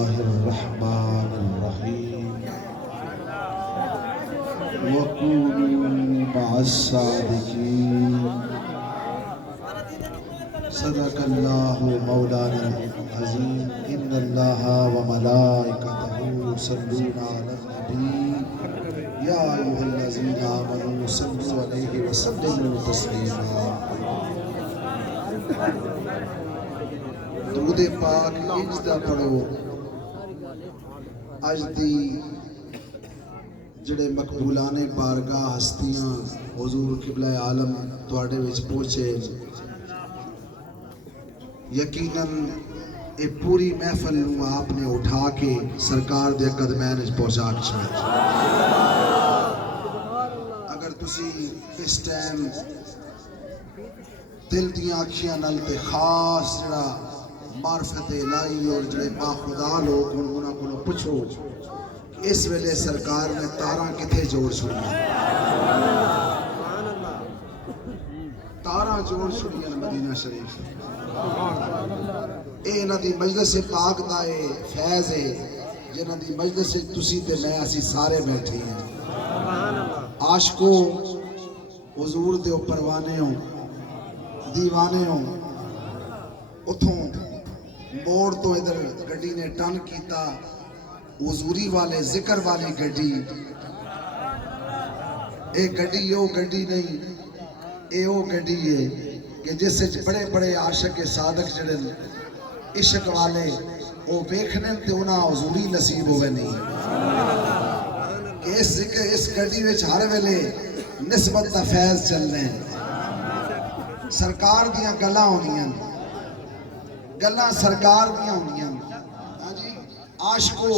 الله الرحمن الرحيم وكونوا مع الصادقين صدق الله مولانا العظيم إن الله وملائكته يصلون على النبي يا أيها الذين آمنوا صلوا عليه وسلموا تسليما درود پاک انج دا پڑھو اج دی جڑے مقبولانے بارگاہ ہستیاں حضور قبلہ عالم تواڈے وچ پہنچے یقیناً اے پوری محفل نو آپ نے اٹھا کے سرکار دے قدمین وچ پہنچا کے چھوڑیا اگر تسی اس ٹائم دل دیاں اکھیاں نال تے خاص جڑا معرفت الہی اور جڑے با خدا لوگ انہاں کولوں پوچھو اس ویلے سرکار نے تاراں کتھے جوڑ چھڑیاں تاراں جوڑ چھڑیاں مدینہ شریف اے انہاں دی مجلس پاک دا اے فیض ہے جنہاں دی مجلس تسی تے میں اسی سارے بیٹھے ہیں عاشقو حضور دے پروانے ہوں دیوانے ہوں اتھوں موڑ تو ادھر گڈی نے ٹن کیتا حضوری والے ذکر والی گڈی اے گڈی او گڈی نہیں اے او گڈی ہے کہ جس سے بڑے بڑے عاشق صادق جڑے عشق والے او ویکھنے تے انہاں حضوری نصیب ہوئے نہیں کہ اس گڈی وچ ہر ویلے نسبت دا فیض چلنے سرکار دیاں گلاں ہونیاں گلاں سرکار دیاں ہونیاں ہاں جی عاشقو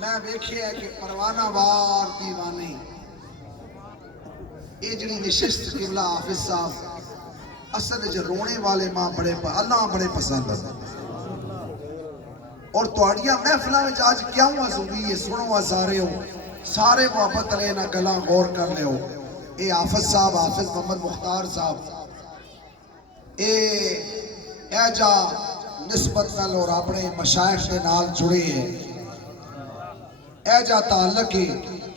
میں ویکھیا ہے کہ پروانہ وار دیوانے اے جڑی نشست قبلہ حافظ صاحب اصل جو رونے والے ماں بڑے اللہ بڑے پسند ہے اور تواڈیاں محفلاں وچ آج کیوں حضوری ہے سنو سارے ہو سارے محبت علیہ نہ گلاں غور کر لے ہو اے حافظ صاحب حافظ محمد مختار صاحب اے جا نسبت نال اور اپنے مشائخ دے نال جڑے ہیں اے جا تعلق ہے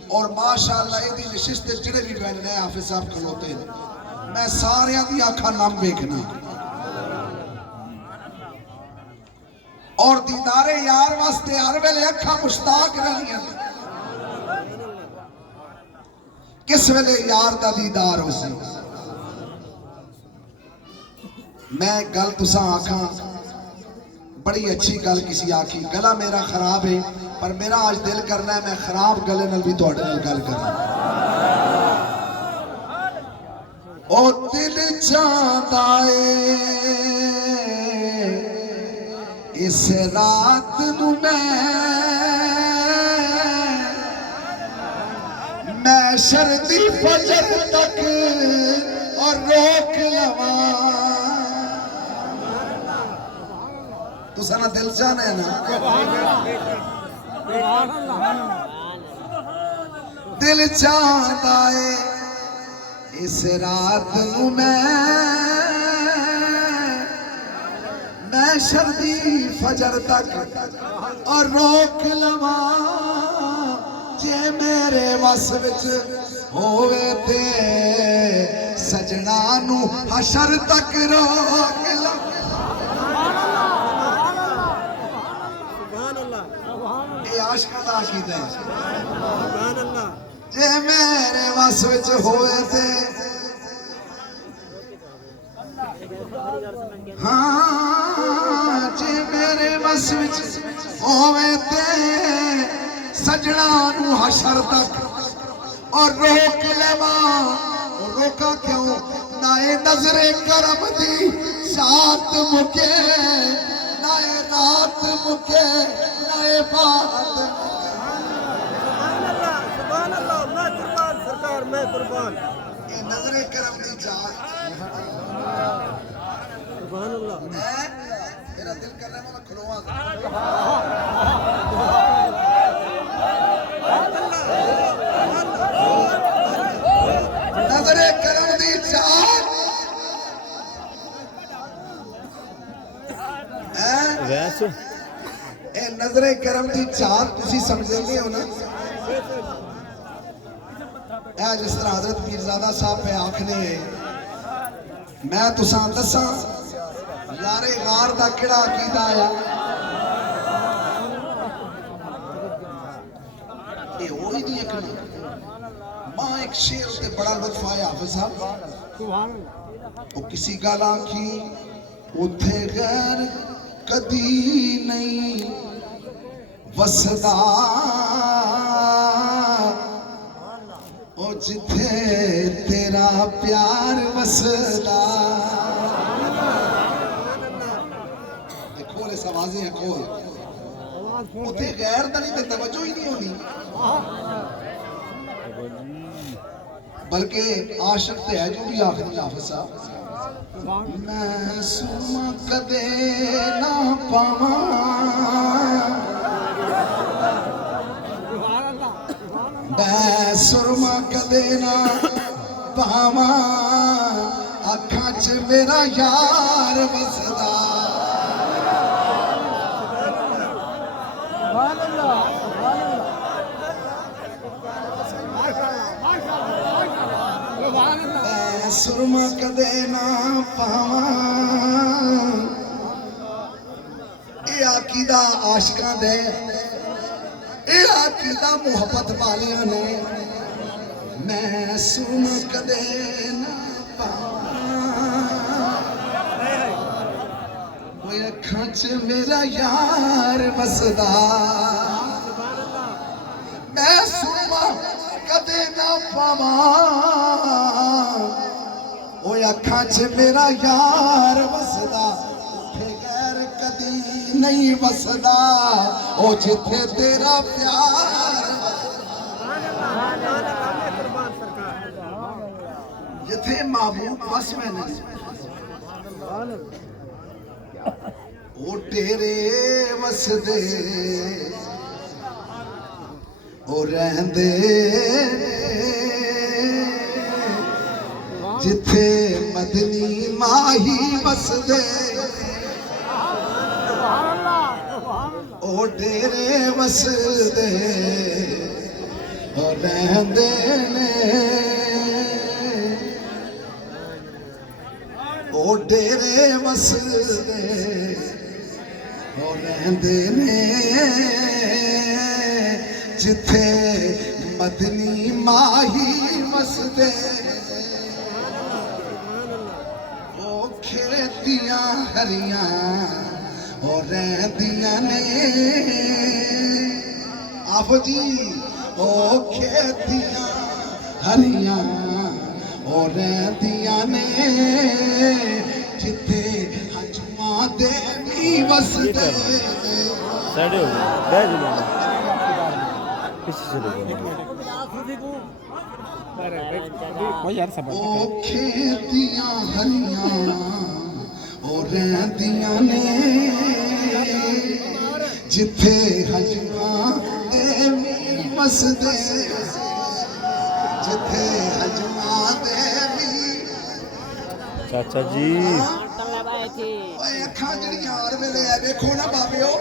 اور ماشاءاللہ اے دی نشست جڑے بھی بہن نے حافظ صاحب کھلوتے ہیں میں سارے دی آنکھاں نام ویکھنا اور دیدار یار واسطے ہر ویلے اکھاں مشتاق رہنیاں کس ویلے یار دا دیدار ہو سی میں گل تساں آکھاں بڑی اچھی گل کسی آکھی گلا میرا خراب ہے پر میرا آج دل کرنا ہے میں خراب گلے نال بھی تواڈے نال گل کرنا او دل چاہتا ہے اس رات نو میں شردی فجر تک اور روک لواں تو سنا دل چاہنا ہے نا دل چاہتا ہے اس رات نو میں شردی فجر تک اور روک لواں جے میرے وس وچ ہووے تے سجنا نو حشر تک روک لواں اے عاشق دا عقیدہ ہے جے میرے وس وچ ہوئے تے ہاں جے میرے وس وچ ہوئے تے سجنا نو حشر تک اور روک لواں روکا کیوں نہ نظر کرم دی سات مکے نہ رات مکے نہ بات میں قربان اے نظر کرم دی جان سبحان اللہ میرا دل کر رہا ہے میں کھلواں نظر کرم دی جان ویسے نظر کرم دی چال تسی سمجھے ہو نا اے جس طرح حضرت پیرزادہ صاحب پہ آکھنے میں تساں دساں یارے غار دا کڑا عقیدہ آیا اے ہوئی نہیں اکنا ماں ایک شیر ہوتے بڑا لطف آیا حافظ صاحب وہ کسی گالا کی اتھے غیر کدی نہیں وسدا او جتھے تیرا پیار وسدا کھولے سوازیں ہیں کھول اتھے غیر دلی تے توجہ ہی نہیں ہونی بلکہ عاشق تے ہے جو بھی آخری حافظ صاحب میں سما کدے نہ پاواں میں سرما کدے نہ پاواں اکھاں چ میرا یار وسدا سرما کدے نہ پاواں اے عقیدہ عاشقاں دے اے عقیدہ محبت والیاں نے میں سرما کدے نہ پاواں اوے اکھاں چ میرا یار وسدا میں سرما کدے نہ پاواں اوے اکھاں چ میرا یار وسدا اتھے غیر کدی نہیں وسدا او جتھے تیرا پیار جتھے محبوب بس میں نہیں او تیرے وسدے او رہندے جتھے مدنی ماہی بسدے او ڈیرے وسدے او رہندے نے او ڈیرے وسدے او رہندے نے جتھے مدنی ماہی وسدے کھیتیاں ہریاں اور رہندیاں نے آپ جی او کھیتیاں ہریاں اور رہندیاں نے جتھے ہجواں دے بھی وسدے ساڑھے ہو گئے بیج لیں کسی سے لے او کھیتیاں ہریاں او رہندیاں نے جتھے ہجواں دے بھی وسدے جتھے ہجواں دے بھی چاچا جی اے اکھاں جڑیاں ہر ویلے اے ویکھو نا بابیو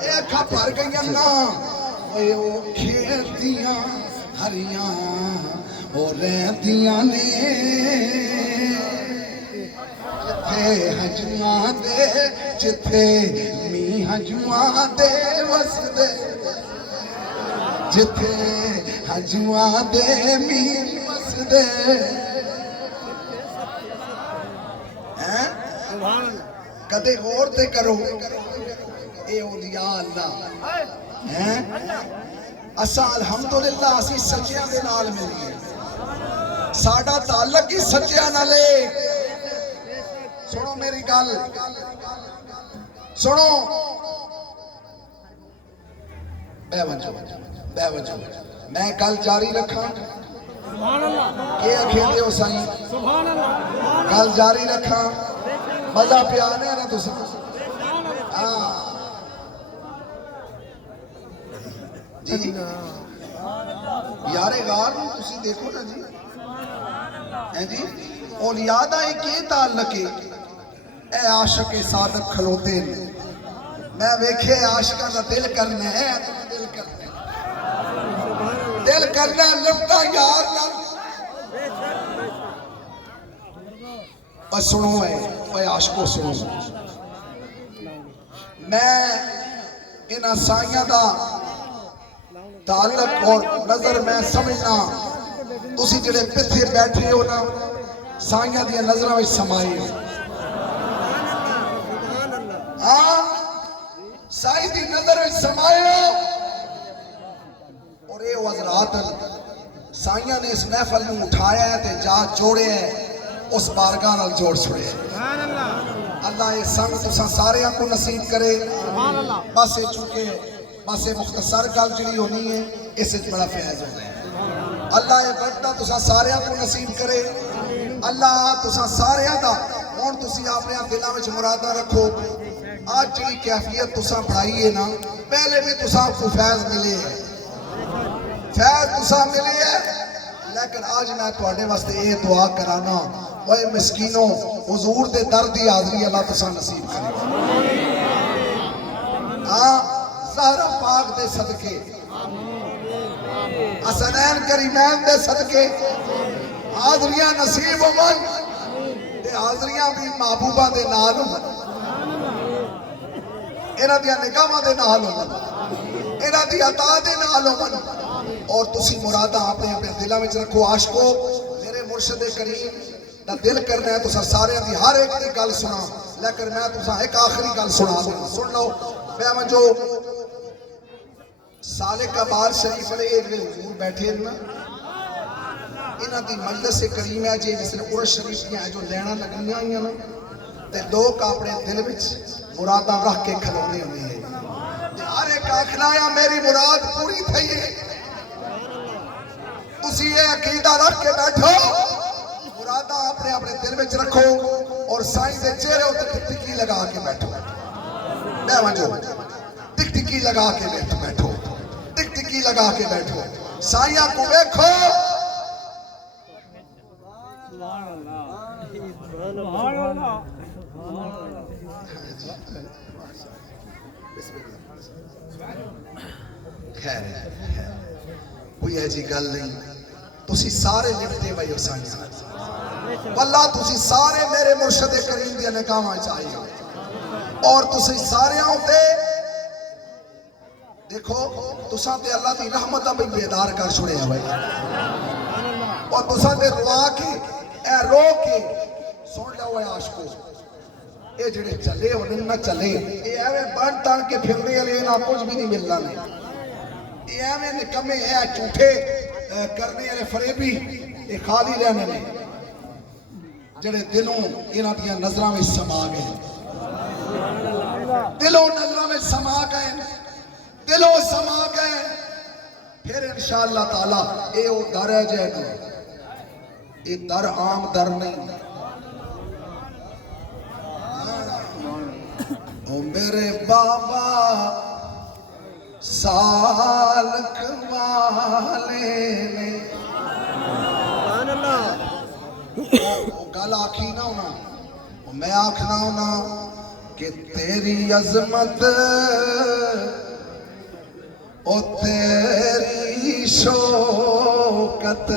اے اکھاں بھر گئیاں نا اے او کھیتیاں ہریاں او رہندیاں نے جتھے ہجواں دے جتھے می ہجواں دے وسدے جتھے ہجواں دے می وسدے کدے غور تے کرو اے اولیاء اللہ ہیں اساں الحمدللہ اسی سچیاں دے نال ملیے ساڈا تعلق ہی سچیاں نال ہے سنو میری گل سنو بے وجہ میں گل جاری رکھاں کہ اکھیندے ہو سائیں گل جاری رکھاں مزہ پیانے نا تساں جی یارے غار نو تسی دیکھو نا جی ہیں جی اولیاء دا ایک یہ تعلق ہے اے عاشق صادق کھلوتے نے میں ویکھے عاشقاں دا دل کرنا ہے دل کرنا لپٹا یار نال اور سنو اے عاشقو سنو میں انہاں سائیاں دا تعلق اور نظر میں سمجھنا تسی جڑے پتھے بیٹھے ہو نا سائیاں دیا نظرہ میں سمائی ہاں سائی دی نظر میں سمائے ہو اور اے حضرات سائیاں نے اس محفل میں اٹھایا ہے تے جا جوڑے ہیں اس بارگاہ نال جوڑ چھوڑے ہیں اللہ یہ سنگ تساں سارے کو نصیب کرے بس یہ چونکہ بس یہ مختصر گل جڑی ہونی ہے اس وچ بڑا فیض ہونا ہے اللہ یہ بڑھتا تساں سارے کو نصیب کرے اللہ تساں سارے دا ہن تسی اپنے دلاں وچ مراداں رکھو آج جڑی کیفیت تساں بڑھائی ہے نا پہلے بھی تساں کو فیض ملے ہے فیض تساں ملے ہے لیکن آج میں تواڈے واسطے یہ دعا کرانا اوے مسکینوں حضور دے در دی حاضری اللہ تساں نصیب کرے ہاں زہرا پاک دے صدقے حسنین کریمین دے صدقے حاضریاں نصیب ہون تے حاضریاں بھی محبوبہ دے نال ہون انہاں دیا نگاہاں دے نال ہون انہاں دی عطا دے نال ہون اور تسی مرادہ اپنے اپنے دلاں وچ رکھو عاشقو میرے مرشد کریم دا دل کرنا ہے تساں سارے دی ہر ایک دی گل سنا لیکن میں تساں ایک آخری گل سنا دینا سن لو میں جو سالک آباد شریف والے ایک حضور بیٹھے نا انہاں دی مجلس کریم ہے جی جس نے عرش شریف دیا جو لینا لگنیاں ہیں نا تے لوگ اپنے دل وچ مراداں رکھ کے کھلونے ہوئے ہیں ہر ایک آخنا یا میری مراد پوری تھی ہے تسی یہ عقیدہ رکھ کے بیٹھو مراداں اپنے اپنے دل وچ رکھو اور سائیں دے چہرے ہوتے ٹک ٹکی لگا کے بیٹھو میں وجو ٹک ٹکی لگا کے بیٹھو ٹک ٹکی لگا کے بیٹھو سائیاں کو دیکھو خیر کوئی ایسی گل نہیں تسی سارے لپٹے ہوئے ہو سائیاں واللہ تسی سارے میرے مرشد کریم دیا نکاحاں چاہیے اور تسی سارے ہوتے دیکھو تساں تے اللہ دی رحمتہ بھی بیدار کر چھوڑے ہوئے اور تساں تے روا کے اے رو کے سن لو اے عاشقو اے جڑے چلے انہیں نہ چلے اے ایویں بن تان کے پھرنے والے نہ کچھ بھی نہیں ملنا نہیں اے ایویں نکمے اے جھوٹے کرنے والے فریبی اے خالی رہنے نے جڑے دلوں انہاں دیاں نظراں وچ سما گئے دلوں نظراں وچ سما گئے دلوں سما گئے پھر انشاءاللہ تعالی اے او در ہے جائے گا اے در عام در نہیں او میرے بابا سالک والے نے گل آکھی نہ ہونا میں آکھنا ہونا کہ تیری عظمت او تیری شوکت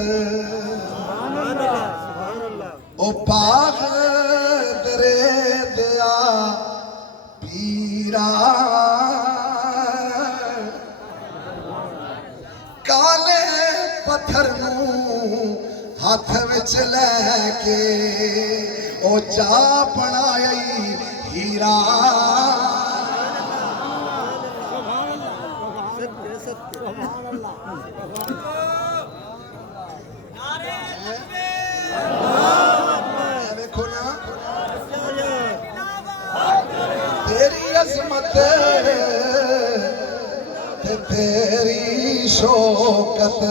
او باغ درے دیا پیرا کالے پتھر نو ہاتھ وچ لے کے او جا بنائی ہیرا تیری عظمت تیری شوکت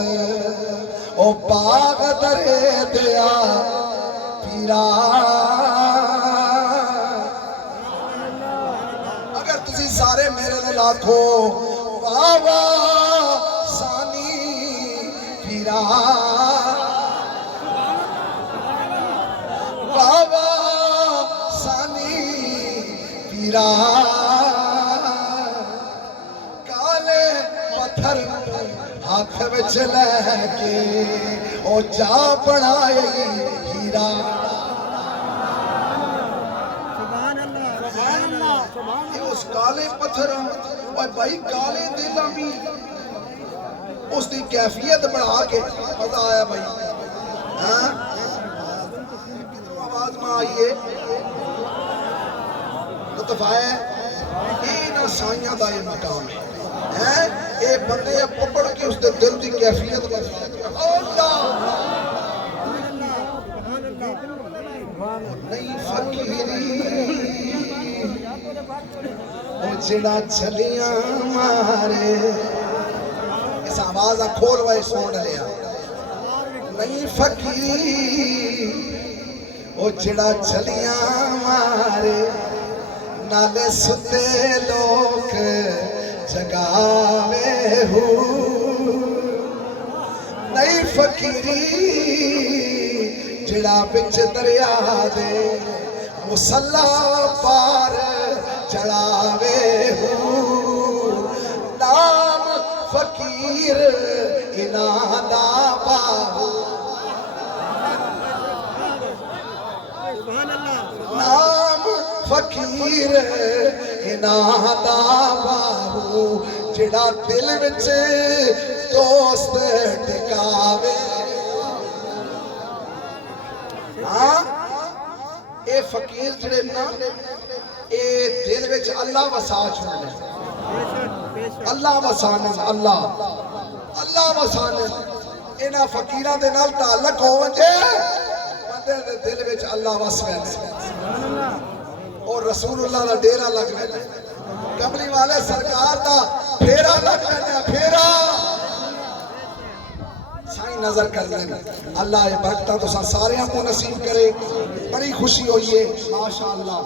او باغ درے دیا پیرا اگر تسی سارے میرے لئے لاکھو واہ واہ سانی پیرا واہ واہ سانی پیرا پتھر ہاتھ وچ لے کے او جا بنائے ہیرا یہ اس کالے پتھر اوے بھائی کالے دل بھی اس دی کیفیت بڑھا کے مزہ آیا بھائی ہاں آواز میں آئیے لطف آئے یہ نہ سائیاں دا یہ مقام ہے اے بندے پکڑ کے اس دے دل دی کیفیت بتا کے اللہ نہیں فقیری وہ جڑا چلیاں مارے اس آواز کھول وائے سون لیا نہیں فقیر وہ جڑا چلیاں مارے نالے ستے لوگ جگاوے ہو نہیں فقیری جڑا بچ دریا دے مسلح پار چڑھاوے ہو نام فقیر انادا بابو نام فقیر انادا بابو جڑا دل وچ دوست ٹکاوے ہاں اے فقیر جڑے نا اے دل وچ اللہ وسا چھوڑنے اللہ وسانے اللہ وسانے انہاں فقیراں دے نال تعلق ہو وجے بندے دے دل وچ اللہ وس ویندے اور رسول اللہ دا ڈیرا لگ ویندے کملی والے سرکار دا پھیرا لگ ویندے پھیرا سائیں نظر کر لیں اللہ یہ برکتہ تو سارے ہم کو نصیب کرے بڑی خوشی ہوئی ہے ماشاءاللہ